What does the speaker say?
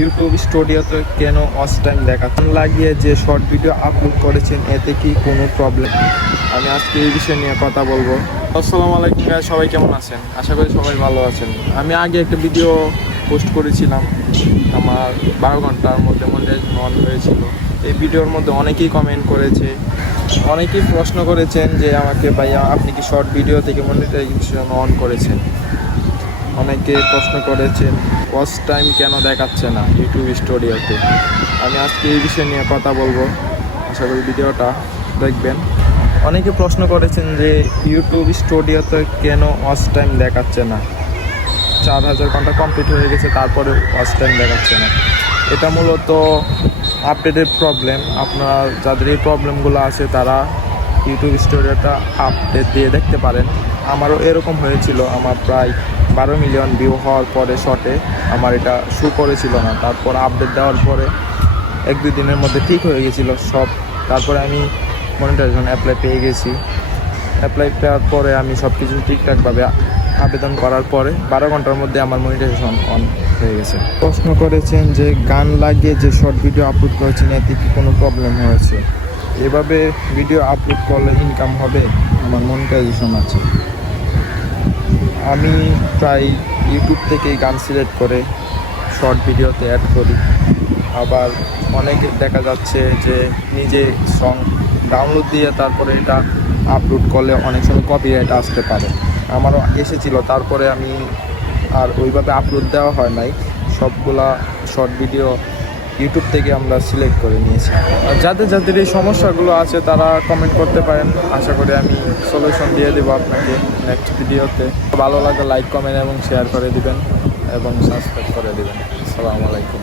YouTube স্টুডিওতে কেন অস টাইম দেখা লাগিয়ে যে শর্ট ভিডিও আপলোড করেছেন এতে কি কোনো প্রবলেম? আমি আজকে এই বিষয় নিয়ে কথা বলব। আসসালামু আলাইকুম guys, সবাই কেমন আছেন? আশা করি সবাই ভালো আছেন। আমি আগে একটা ভিডিও পোস্ট করেছিলাম। আমার বারো ঘণ্টার মধ্যে মনিটাইজেশন অন হয়েছিল। এই ভিডিওর মধ্যে অনেকেই কমেন্ট করেছে। অনেকেই প্রশ্ন করেছেন যে আমাকে ভাইয়া আপনি কি শর্ট ভিডিও থেকে মনিটাইজেশন অন করেছেন? অনেকে প্রশ্ন করেছেন ওয়াচ টাইম কেন দেখাচ্ছে না ইউটিউব স্টুডিওতে আমি আজকে এই বিষয় নিয়ে কথা বলব। আশা করি ভিডিওটা দেখবেন। অনেকে প্রশ্ন করেছেন যে ইউটিউব স্টুডিওতে কেন ওয়াচ টাইম দেখাচ্ছে না? চার হাজার ঘণ্টা কমপ্লিট হয়ে গেছে, তারপরে ওয়াচ টাইম দেখাচ্ছে না। এটা মূলত আপডেটের প্রবলেম আপনার যাদের এই প্রবলেমগুলো আছে, তারা ইউটিউব স্টুডিওটা আপডেট দিয়ে দেখতে পারেন। আমারও এরকম হয়েছিল। আমার প্রায় বারো মিলিয়ন ভিউ হওয়ার পরে শটে আমার এটা শু করেছিল না। তারপর আপডেট দেওয়ার পরে এক দুই দিনের মধ্যে ঠিক হয়ে গেছিল সব। তারপরে আমি মনিটাইজেশন অ্যাপ্লাই পেয়ে গেছি। অ্যাপ্লাই পাওয়ার পরে আমি সব কিছু ঠিকঠাকভাবে আবেদন করার পরে বারো ঘণ্টার মধ্যে আমার মনিটাইজেশন অন হয়ে গেছে। প্রশ্ন করেছেন যে গান লাগিয়ে যে শর্ট ভিডিও আপলোড করেছেন, এতে কি কোনো প্রবলেম হয়েছে? এভাবে ভিডিও আপলোড করলে ইনকাম হবে? আমার মনিটাইজেশন আছে। আমি প্রায় ইউটিউব থেকেই গান সিলেক্ট করে শর্ট ভিডিওতে অ্যাড করি। আবার অনেকে দেখা যাচ্ছে যে নিজে সং ডাউনলোড দিয়ে তারপরে এটা আপলোড করলে অনেক সময় কপিরাইট আসতে পারে। আমারও এসেছিল তারপরে আমি আর ওইভাবে আপলোড দেওয়া হয় নাই। সবগুলা শর্ট ভিডিও ইউটিউব থেকে আমরা সিলেক্ট করে নিয়েছি। আর যাদের যাদের এই সমস্যাগুলো আছে, তারা কমেন্ট করতে পারেন। আশা করি আমি সলিউশন দিয়ে দেবো আপনাকে নেক্সট ভিডিওতে ভালো লাগে লাইক কমেন্ট এবং শেয়ার করে দিবেন এবং সাবস্ক্রাইব করে দিবেন। আসসালামু আলাইকুম।